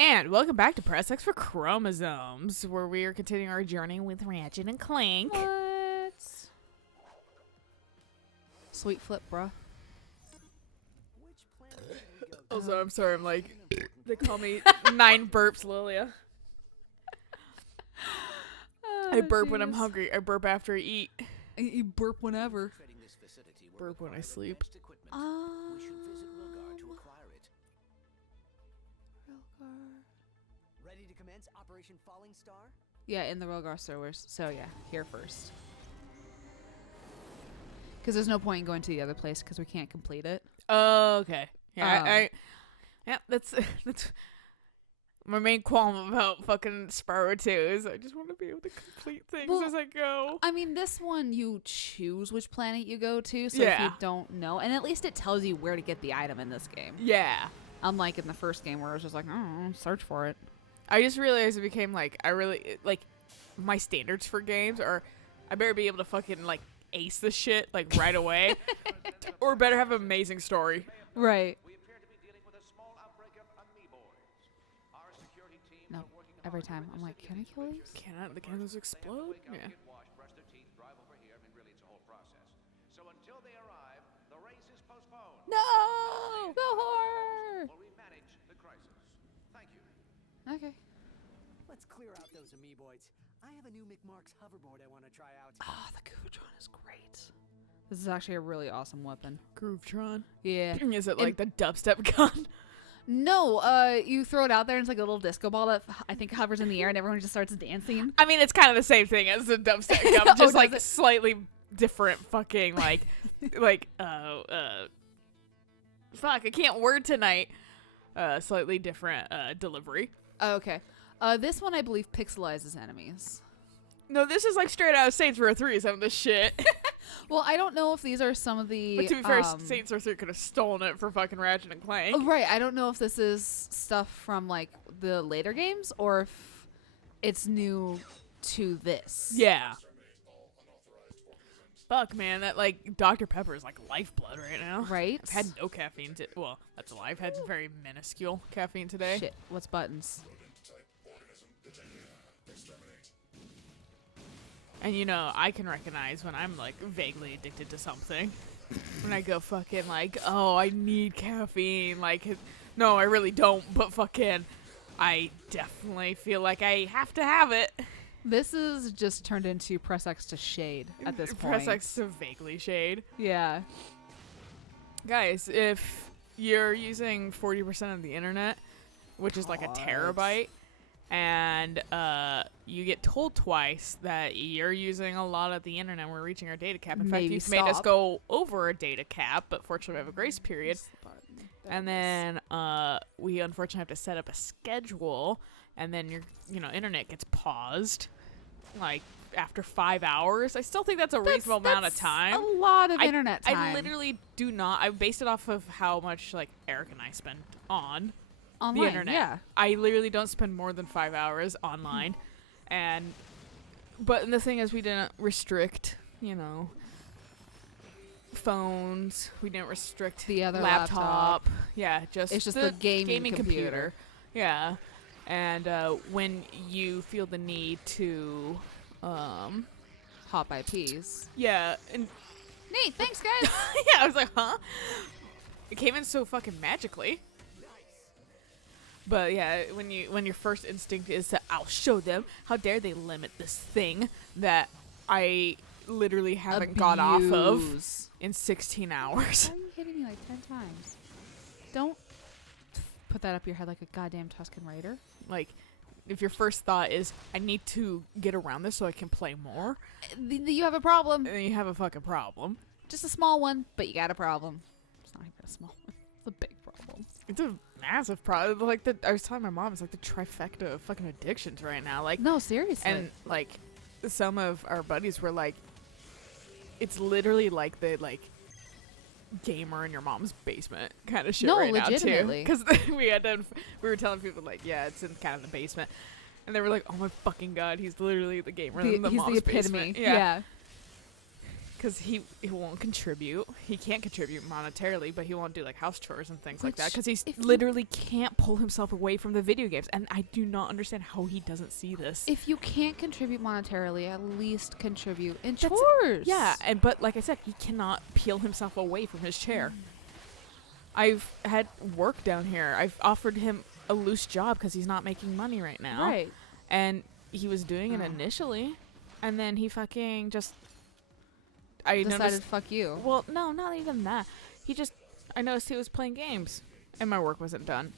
And welcome back to Press X for Chromosomes, where we are continuing our journey with Ratchet and Clank. What? Sweet flip, bruh. Also, I'm sorry, I'm like, they call me 9 burps, Lilia. Oh, I burp when I'm hungry. I burp after I eat. You burp whenever. Burp when I sleep. Ready to commence Operation Falling Star? Yeah, in the Rogar servers. So yeah, here first. Because there's no point in going to the other place because we can't complete it. Oh, okay. Yeah, yeah, that's my main qualm about fucking Spyro 2 is I just want to be able to complete things as I go. I mean, this one you choose which planet you go to, so Yeah. if you don't know, and at least it tells you where to get the item in this game. Yeah. Unlike in the first game where it was just like, oh, search for it. I just realized it became like, my standards for games are I better be able to fucking like ace the shit like right away or better have an amazing story. Right. No, every time I'm like, can I kill these? Cannot the cannons explode? Yeah. No! The horror! Okay. Let's clear out those amoeboids. I have a new McMarks hoverboard I want to try out. Oh, the Goovatron is great. This is actually a really awesome weapon. Groovetron. Yeah. Is it like the dubstep gun? No, you throw it out there and it's like a little disco ball that I think hovers in the air and everyone just starts dancing. I mean, it's kind of the same thing as the dubstep gun, Oh, just like does it? slightly different fucking fuck, I can't word tonight. Slightly different delivery. Oh, okay. This one I believe pixelizes enemies. No, this is like straight out of Saints Row 3 some of this shit. Well, I don't know if these are some of the... But to be fair, Saints Row 3 could have stolen it for fucking Ratchet and Clank. Right, I don't know if this is stuff from like the later games or if it's new to this. Yeah. Fuck, man, that like Dr. Pepper is like lifeblood right now. Right? I've had no caffeine. Well, that's a lie. I've had very minuscule caffeine today. Shit, what's buttons? And you know, I can recognize when I'm like vaguely addicted to something. When I go fucking like, oh, I need caffeine. Like, no, I really don't. But fucking, I definitely feel like I have to have it. This is just turned into Press X to Shade at this point. Press X to vaguely shade. Yeah. Guys, if you're using 40% of the internet, which is like a terabyte, and you get told twice that you're using a lot of the internet, we're reaching our data cap. In fact, Maybe you've made us stop. go over a data cap, but fortunately we have a grace period. And then we unfortunately have to set up a schedule, and then your internet gets paused like after 5 hours. I still think that's a reasonable amount of time. A lot of internet time. I literally do not. I based it off of how much like Eric and I spend on Online, the internet. yeah. I literally don't spend more than 5 hours online. But the thing is, we didn't restrict, phones. We didn't restrict The other laptop. Yeah, just It's just the gaming computer. Yeah. And when you feel the need to, Hop IPs. yeah, and Neat, thanks guys. yeah, I was like, huh? It came in so fucking magically. But yeah, when your first instinct is to, I'll show them. How dare they limit this thing that I literally haven't got off of Abuse. in 16 hours. Why are you hitting me like 10 times? Don't put that up your head like a goddamn Tusken Raider. Like, if your first thought is, I need to get around this so I can play more, You have a problem. then you have a fucking problem. Just a small one, but you got a problem. It's not even a small one. It's a big problem. It's a massive problem. Like I was telling my mom, it's like the trifecta of fucking addictions right now. Like, No, seriously. and like some of our buddies were like, it's literally like the gamer in your mom's basement kind of shit No, right legitimately. now too. Because we were telling people like, yeah, it's in kind of the basement, and they were like, oh my fucking god, he's literally the gamer in the he's mom's the epitome. basement. Yeah. because he won't contribute. He can't contribute monetarily, but he won't do like house chores and things like that Which, because he if you- literally can't pull himself away from the video games. And I do not understand how he doesn't see this. If you can't contribute monetarily, at least contribute in That's- chores. Yeah, but like I said, he cannot peel himself away from his chair. I've had work down here. I've offered him a loose job because he's not making money right now. Right. And he was doing it Oh. initially, and then he fucking just. I Decided noticed. fuck you. Well, no, not even that. I noticed he was playing games, and my work wasn't done.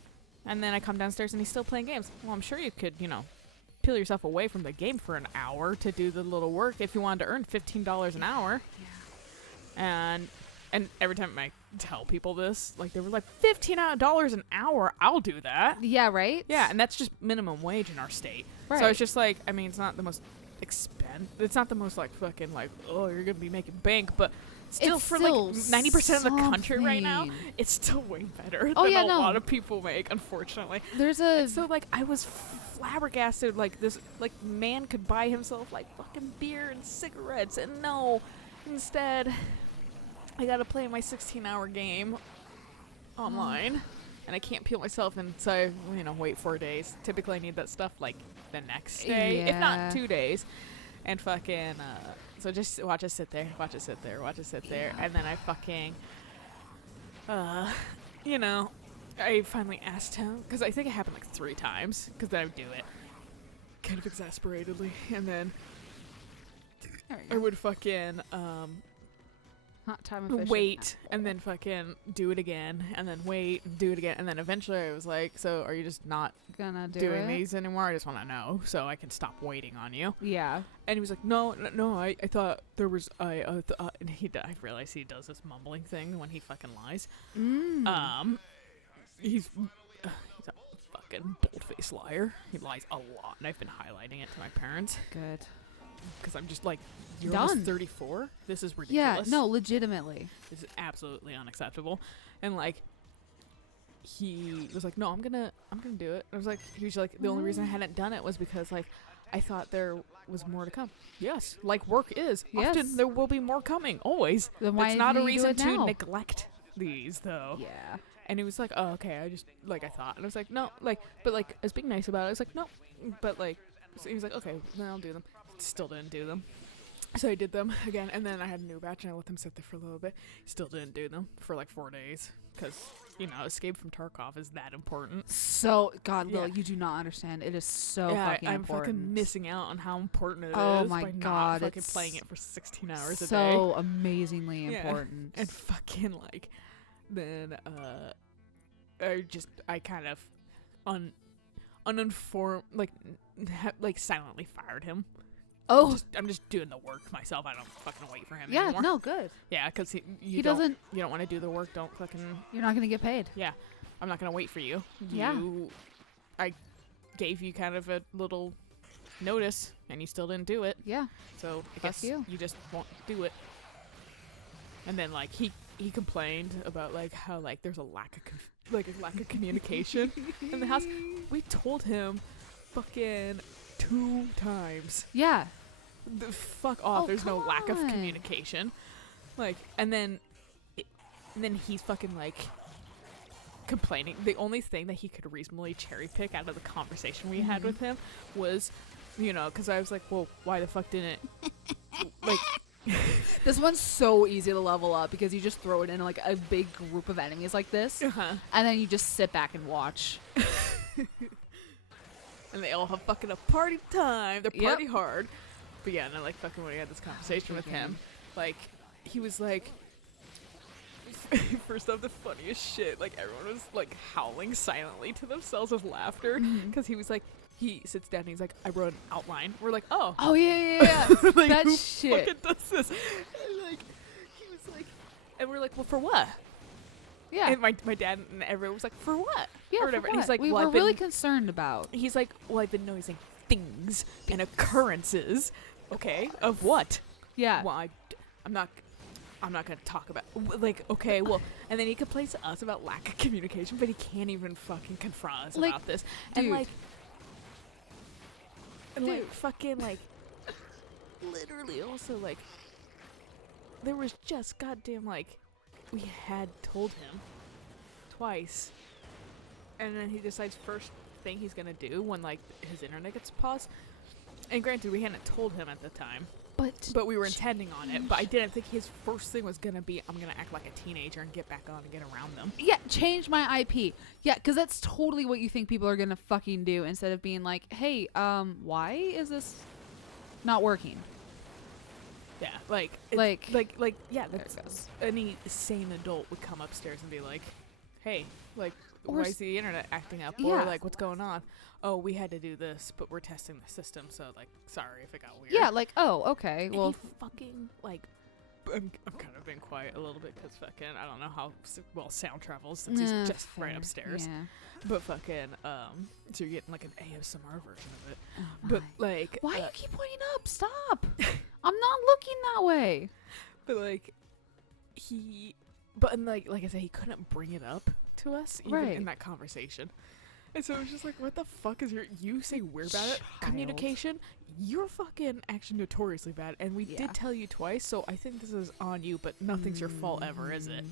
And then I come downstairs and he's still playing games. Well, I'm sure you could, peel yourself away from the game for an hour to do the little work if you wanted to earn $15 an hour. Yeah. And every time I tell people this, like, they were like, $15 an hour, I'll do that. Yeah, right? Yeah, and that's just minimum wage in our state. Right. So it's just like, I mean, it's not the most it's not the most like fucking like, oh, you're gonna be making bank, but still It's for still like 90% of the country right now, something. it's still way better Oh, than yeah, a no. lot of people make, unfortunately. There's a And so like I was flabbergasted, like this like man could buy himself like fucking beer and cigarettes, and no, instead I gotta play my 16-hour game online. And I can't peel myself, and so I, wait 4 days. Typically, I need that stuff like the next day, if Yeah. not 2 days. And fucking, so just watch us sit there, watch us sit there, watch us sit there, Yeah. and then I fucking, I finally asked him because I think it happened like 3 times. Because then I would do it, kind of exasperatedly, and then there we I go. would fucking Not time efficient. wait and then fucking do it again and then wait and do it again, and then eventually I was like, so are you just not Gonna do doing it. these anymore? I just want to know so I can stop waiting on you. Yeah. And he was like, no, I thought there was and I realize he does this mumbling thing when he fucking lies. He's a fucking bold-faced liar. He lies a lot, and I've been highlighting it to my parents Good. because I'm just like, you're Done. almost 34. This is Yeah. ridiculous. No, legitimately. This is absolutely unacceptable. And like he was like, no, I'm gonna do it. I was like, he was like, the only reason I hadn't done it was because like I thought there was more to come. Yes, like work is. Yes. Often there will be more coming, always. Then why It's not a didn't you do reason it to now? neglect these though. Yeah. And he was like, oh, okay, I just like I thought. And I was like, no, like, but like I was being nice about it. I was like, no, but like, so he was like, okay, then I'll do them. Still didn't do them. So I did them again, and then I had a new batch, and I let them sit there for a little bit. Still didn't do them for like 4 days, because, Escape from Tarkov is that important. So, God, Yeah. Lil, you do not understand. It is so yeah, fucking I'm important. fucking missing out on how important it is Oh my by not God, fucking it's playing it for 16 hours a day. So amazingly Yeah. important. And fucking, like, then, I kind of uninformed, like silently fired him. oh, I'm just doing the work myself. I don't fucking wait for him yeah, anymore. no, good. Yeah, because He doesn't. You don't want to do the work. Don't fucking. You're not gonna get paid. Yeah, I'm not gonna wait for you. Yeah. I gave you kind of a little notice, and you still didn't do it. Yeah. So I Fuck guess you. just won't do it. And then like he complained about like how like there's a lack of communication in the house. We told him, fucking 2 times. Yeah. Fuck off. Oh, There's no come lack of on. communication. Like, and then he's fucking like complaining. The only thing that he could reasonably cherry pick out of the conversation we had with him was, because I was like, well, why the fuck didn't like? This one's so easy to level up because you just throw it in like a big group of enemies like this, Uh-huh. and then you just sit back and watch. And they all have fucking a party time. They're Yep. party hard. But yeah, and then like fucking when we had this conversation with him, like he was like, first off, the funniest shit. Like everyone was like howling silently to themselves with laughter because he was like, he sits down and he's like, I wrote an outline. We're like, oh, Oh yeah. like, That who shit. fucking does this? And like he was like, and we're like, well, for what? Yeah. And my dad and everyone was like, for what? Yeah. or for whatever. And he's what? like, we well, were I've been really concerned about. He's like, well, I've been noticing things and occurrences. Okay, of what? Yeah. Well, I'm not gonna talk about like. Okay, well, and then he complains to us about lack of communication, but he can't even fucking confront us Like, about this. dude. And like, Dude. fucking like, literally also like, there was just goddamn, like, we had told him twice. And then he decides first thing he's gonna do when, like, his internet gets paused. And granted, we hadn't told him at the time. But we were intending on it. But I didn't think his first thing was gonna be, I'm gonna act like a teenager and get back on and get around them. Yeah, change my IP. Yeah, because that's totally what you think people are gonna fucking do instead of being like, hey, why is this not working? Yeah, like, yeah, that's, any sane adult would come upstairs and be like, hey, like, why is the internet acting up? Or, like, what's going on? Oh, we had to do this, but we're testing the system, so, like, sorry if it got weird. Yeah, like, oh, okay, and well. he fucking, like, I'm kind of being quiet a little bit because fucking, I don't know how well sound travels since he's just right upstairs. Yeah. But fucking, so you're getting, like, an ASMR version of it. Oh But, like. Why you keep pointing up? Stop! I'm not looking that way. But, like, and like I said, he couldn't bring it up to us even in that conversation. And so it was just like, what the fuck is you say we're bad at communication? You're fucking actually notoriously bad, and we did tell you twice, so I think this is on you, but nothing's your fault ever, is it?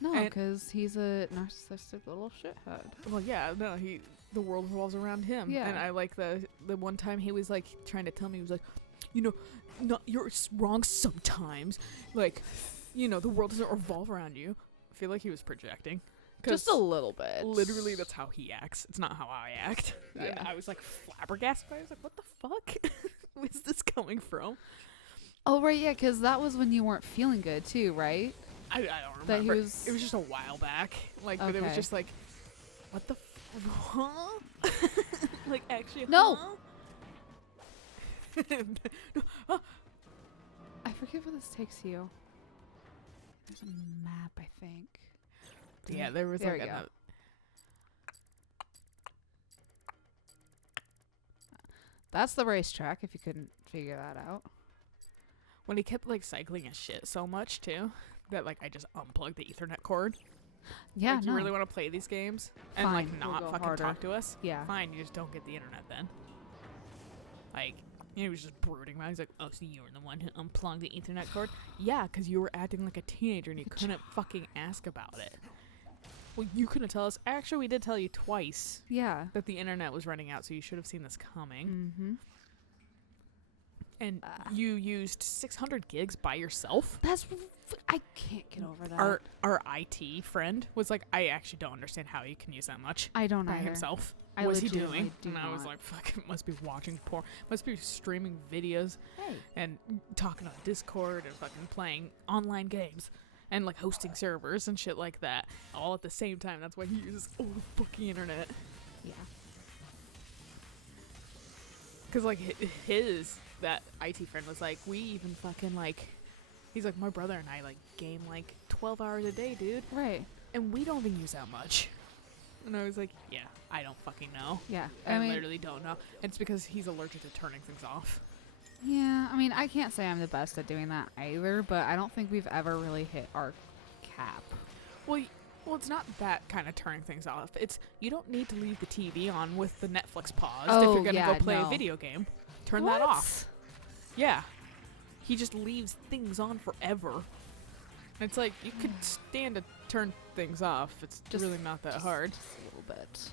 No, because he's a narcissistic little shithead. Well, yeah, no, the world revolves around him. Yeah. And I like the one time he was like trying to tell me, he was like, you know, you're wrong sometimes. Like, you know, the world doesn't revolve around you. I feel like he was projecting. Just a little bit. Literally, that's how he acts. It's not how I act. Yeah. And I was like flabbergasted. I was like, what the fuck? Where's this coming from? Oh, right, yeah, because that was when you weren't feeling good, too, right? I don't remember. It was just a while back. Like, but it was just like, what the huh? Like, actually, no. Huh? No. I forget where this takes you. There's a map, I think. Yeah, there was like a. That's the racetrack, if you couldn't figure that out. When he kept like cycling his shit so much too, that like I just unplugged the Ethernet cord. Yeah, like, you really want to play these games and like not we'll fucking talk to us? Yeah. Fine, you just don't get the internet then. Like, he was just brooding about it. He's like, oh, so you were the one who unplugged the Ethernet cord? Yeah, because you were acting like a teenager and you couldn't fucking ask about it. Well, you couldn't tell us. Actually, we did tell you twice. Yeah. That the internet was running out, so you should have seen this coming. Mm-hmm. And you used 600 gigs by yourself? I can't get over that. Our IT friend was like, I actually don't understand how you can use that much. I don't know. By himself. What's he doing? And I was like, fucking must be watching porn. Must be streaming videos. Hey. And talking on Discord and fucking playing online games. And like hosting servers and shit like that. All at the same time. That's why he uses all the fucking internet. Yeah. Because like that IT friend was like, we even fucking like, he's like, my brother and I like game like 12 hours a day, dude. Right. And we don't even use that much. And I was like, yeah, I don't fucking know. Yeah. I literally don't know. It's because he's allergic to turning things off. Yeah, I mean, I can't say I'm the best at doing that either, but I don't think we've ever really hit our cap. Well, it's not that kind of turning things off. It's, you don't need to leave the TV on with the Netflix paused if you're going to go play a video game. Turn that off. Yeah. He just leaves things on forever. It's like, you could stand to turn things off. It's just really not that hard. Just a little bit.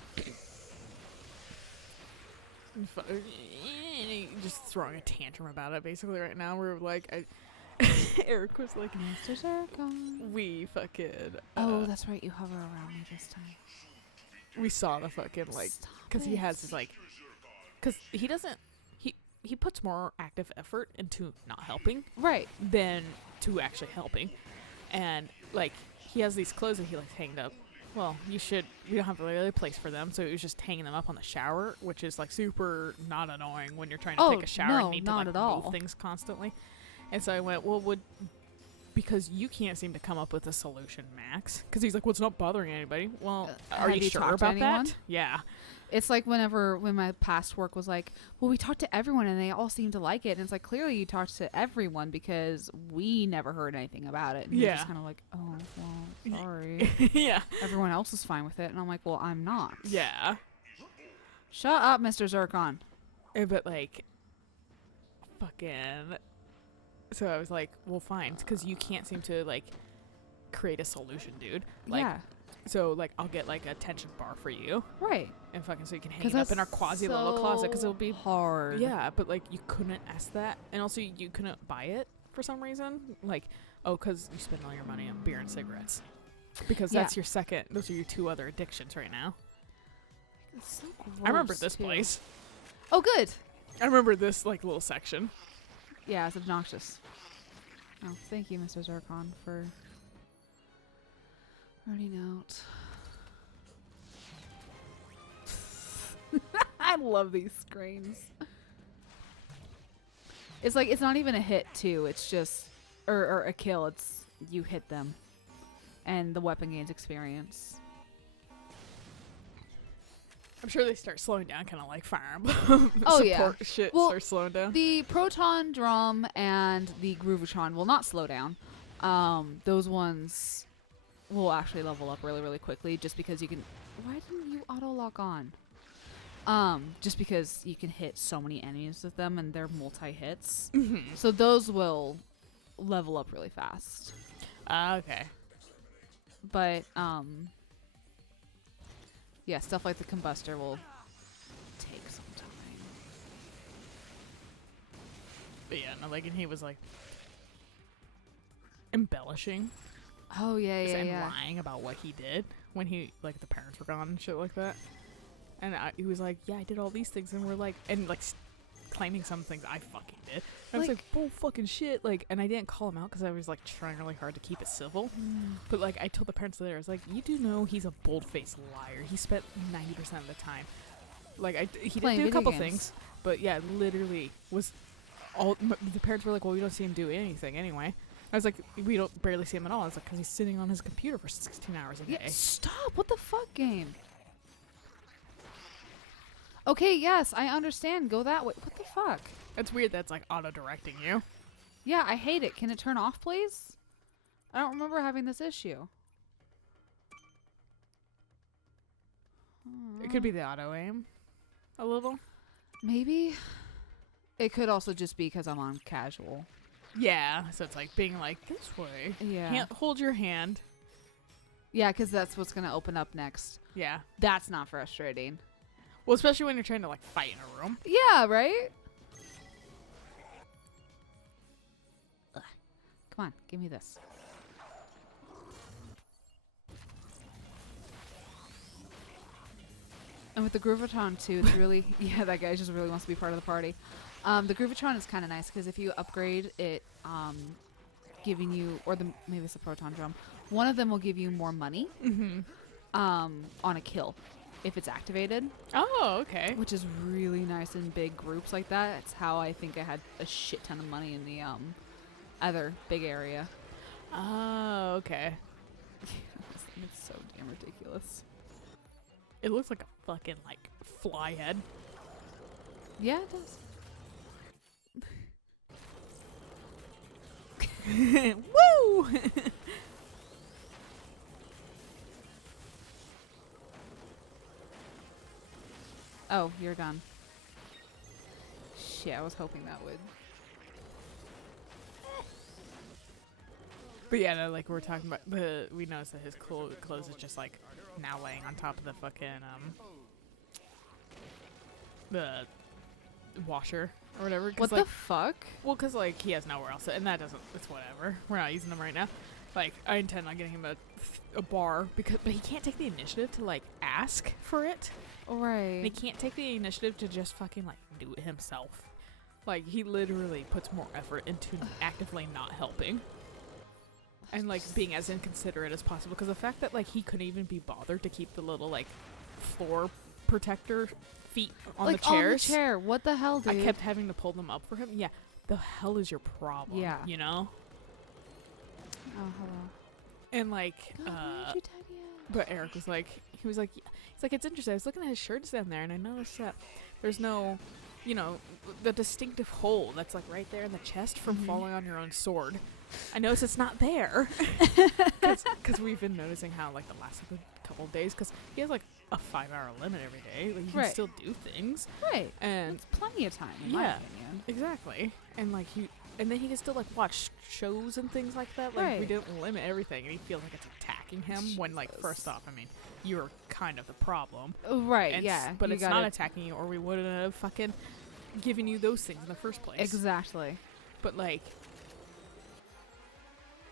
Just throwing a tantrum about it basically right now. We're like, Eric was like, Mr. Zircon. We fucking oh, that's right, you hover around me this time. We saw the fucking like, because he has his like, because he doesn't, he puts more active effort into not helping than to actually helping. And like, he has these clothes that he like hanged up. Well, we don't have really a place for them, so it was just hanging them up on the shower, which is like super not annoying when you're trying to take a shower and need to like move things constantly. And so I went, well, because you can't seem to come up with a solution, Max. Because he's like, well, it's not bothering anybody. Well, are you sure about that? Yeah. It's like when my past work was like, well, we talked to everyone and they all seemed to like it. And it's like, clearly you talked to everyone because we never heard anything about it. And you're just kind of like, oh, well, sorry. Yeah. Everyone else is fine with it. And I'm like, well, I'm not. Yeah. Shut up, Mr. Zircon. But like, fucking... So I was like, well, fine, because you can't seem to like create a solution, dude. Like, yeah. so like I'll get like a tension bar for you, Right. and fucking so you can hang it up in our quasi little closet, because it'll be hard. Yeah, but like you couldn't ask that, and also you couldn't buy it for some reason. Like, oh, because you spend all your money on beer and cigarettes, because Yeah. that's your second. Those are your two other addictions right now. It's so I remember gross, this too. place. Oh, good. I remember this like little section. Yeah, it's obnoxious. Oh, thank you, Mr. Zircon, for running out. I love these screens. It's like, it's not even a hit, too. It's just, or a kill. It's, you hit them. And the weapon gains experience. I'm sure they start slowing down, kind of like Fire Emblem. Oh, Support yeah. shit Well, starts slowing down. The Proton Drum and the Groovatron will not slow down. Those ones will actually level up really, really quickly, just because you can... Why didn't you auto-lock on? Just because you can hit so many enemies with them, and they're multi-hits. So those will level up really fast. Okay. But, yeah, stuff like the Combustor will take some time. But yeah, no, like, and he was like embellishing Oh, yeah, yeah, and yeah. lying about what he did when he, like, the parents were gone and shit like that. And he was like, yeah, I did all these things, and we're like, and like claiming some things I fucking did. I was like, bull fucking shit. Like, and I didn't call him out because I was like trying really hard to keep it civil. But like, I told the parents later, I was like, you do know he's a bold-faced liar. He spent 90% of the time. Like, he did do a couple things, but yeah, literally was all. The parents were like, well, we don't see him do anything anyway. I was like, we don't barely see him at all. I was like, because he's sitting on his computer for 16 hours a day. Yeah, stop! What the fuck, game? Okay, yes, I understand. Go that way. What the fuck? It's weird that's like auto-directing you. Yeah, I hate it. Can it turn off, please? I don't remember having this issue. It could be the auto-aim. A little. Maybe. It could also just be because I'm on casual. Yeah, so it's like being like, this way. Yeah. Hold your hand. Yeah, because that's what's going to open up next. Yeah. That's not frustrating. Well, especially when you're trying to like fight in a room. Yeah, right? Ugh. Come on, give me this. And with the Groovatron too, it's really yeah, that guy just really wants to be part of the party. The Groovatron is kind of nice because if you upgrade it, giving you maybe it's a Proton Drum, one of them will give you more money. On a kill if it's activated. Oh, okay. Which is really nice in big groups like that. That's how I think I had a shit ton of money in the other big area. Oh, okay. It's so damn ridiculous. It looks like a fucking like fly head. Yeah, it does. Woo! Oh, you're done. Shit, I was hoping that would. But yeah, no, like we're talking about we noticed that his clothes is just like now laying on top of the fucking the washer or whatever. What like, the fuck? Well, because like he has nowhere else, and that doesn't. It's whatever. We're not using them right now. Like I intend on getting him a bar but he can't take the initiative to like ask for it. Right. And he can't take the initiative to just fucking like do it himself. Like he literally puts more effort into actively not helping. And like being as inconsiderate as possible, because the fact that like he couldn't even be bothered to keep the little like floor protector feet on like the chairs. on the chair. What the hell, dude? I kept having to pull them up for him. Yeah, the hell is your problem? Yeah. You know. Oh, hello. And like, God, why did you tidy up? but Eric was like, he's like, it's interesting. I was looking at his shirts down there, and I noticed that there's no, the distinctive hole that's like right there in the chest from falling on your own sword. I noticed it's not there, because we've been noticing how like the last couple of days, because he has like a 5-hour limit every day. Like, you can still do things. Right. And it's plenty of time, in my opinion. Exactly. And like and then he can still like watch shows and things like that. Like we Right. didn't limit everything, and he feels like it's attacking him when like first off, I mean, you're kind of the problem. Right, And yeah. but you it's not gotta- attacking you, or we wouldn't have fucking given you those things in the first place. Exactly. But like,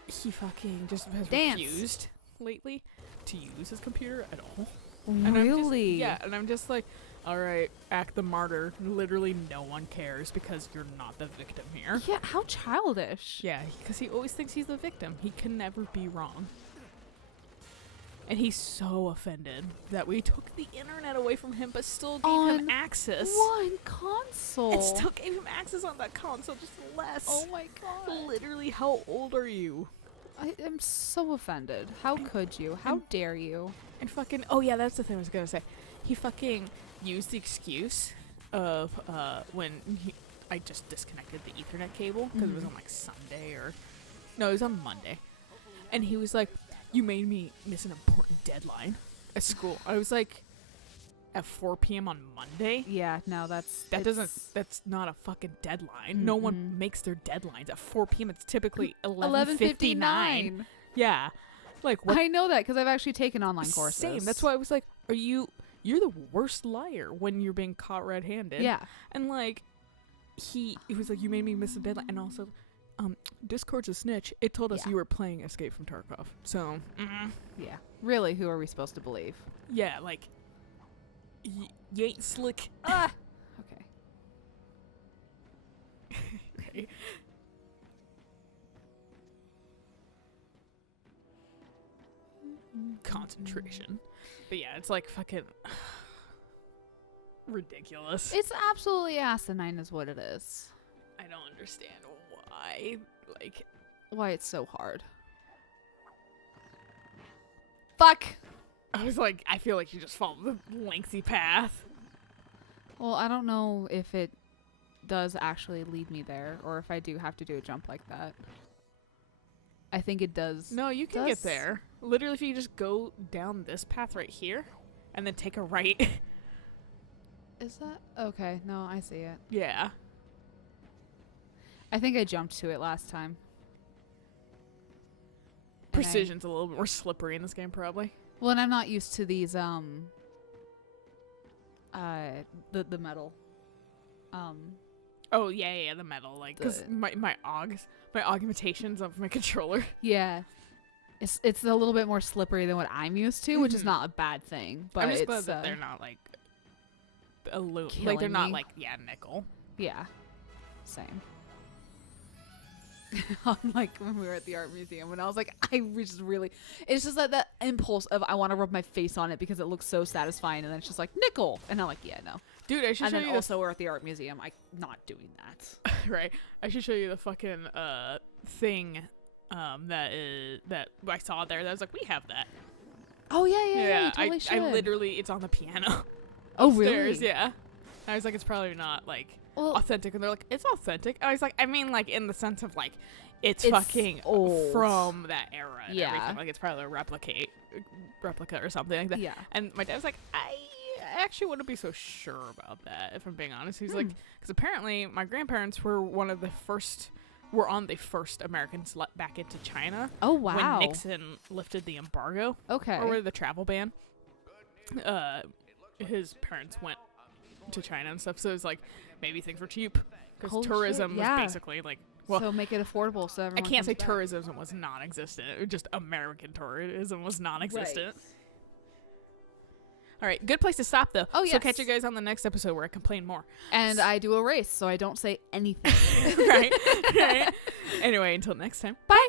he fucking just has Dance. refused lately to use his computer at all. And I'm just- Really? yeah, and I'm just like, all right, act the martyr. Literally, no one cares because you're not the victim here. Yeah, how childish. Yeah, because he always thinks he's the victim. He can never be wrong. And he's so offended that we took the internet away from him, but still gave him On access. One console. And still gave him access on that console, just less. Oh my god. Literally, how old are you? I am so offended. How could you? How dare you? And fucking, oh yeah, that's the thing I was gonna say. He fucking used the excuse of I just disconnected the Ethernet cable because it was on like Sunday no, it was on Monday, and he was like, "You made me miss an important deadline at school." I was like, at 4 p.m. on Monday. Yeah, no, that's That's not a fucking deadline. No one makes their deadlines at 4 p.m. It's typically 11:59. 11:59. Yeah, like what? I know that because I've actually taken online courses. Same. That's why I was like, you're the worst liar when you're being caught red-handed. Yeah. And like, he was like, you made me miss a deadline. And also, Discord's a snitch. It told us Yeah. you were playing Escape from Tarkov. So, Yeah. Really, who are we supposed to believe? yeah, like, you ain't slick. Okay. Right? Concentration. But yeah, it's like fucking ridiculous. It's absolutely asinine is what it is. I don't understand why. Like, Why it's so hard. Fuck! I was like, I feel like you just followed the lengthy path. Well, I don't know if it does actually lead me there or if I do have to do a jump like that. I think it does. No, you can get there. Literally, if you just go down this path right here and then take a right. Is that? Okay, no, I see it. Yeah. I think I jumped to it last time. And Precision's a little bit more slippery in this game, probably. Well, and I'm not used to these, the metal. Oh, yeah, the metal. Like, because my augmentations of my controller. Yeah. It's a little bit more slippery than what I'm used to, which is not a bad thing. But I'm just it's, glad that they're not, like, like, killing they're not, me. like, nickel. Yeah. Same. Like when we were at the art museum, when I was like, it's just that impulse of I want to rub my face on it because it looks so satisfying, and then it's just like nickel, and I'm like, yeah, no. Dude, I should And show then you also we're at the art museum, I'm not doing that. right. I should show you the fucking thing that I saw there. That was like, we have that. Oh yeah, you totally should. I literally, it's on the piano. Oh upstairs, really? Yeah. I was like, it's probably not like Well, authentic, and they're like, it's authentic. I was like, I mean, like in the sense of like, it's fucking old. from that era. And Yeah. everything. Like it's probably a replica or something like that. yeah. And my dad was like, I actually wouldn't be so sure about that, if I'm being honest. He's like, because apparently my grandparents were on the first Americans let back into China. Oh wow. When Nixon lifted the embargo. Okay. Or the travel ban. His parents went to China and stuff, so it was like, maybe things were cheap. Because Holy tourism shit, was yeah. basically like, well, so make it affordable so I everyone can't say comes back. tourism was non-existent. It was just American tourism was non-existent. Right. All right, good place to stop though. Oh, So yes. catch you guys on the next episode where I complain more. And I do a race, so I don't say anything. right? Right? Anyway, until next time. Bye.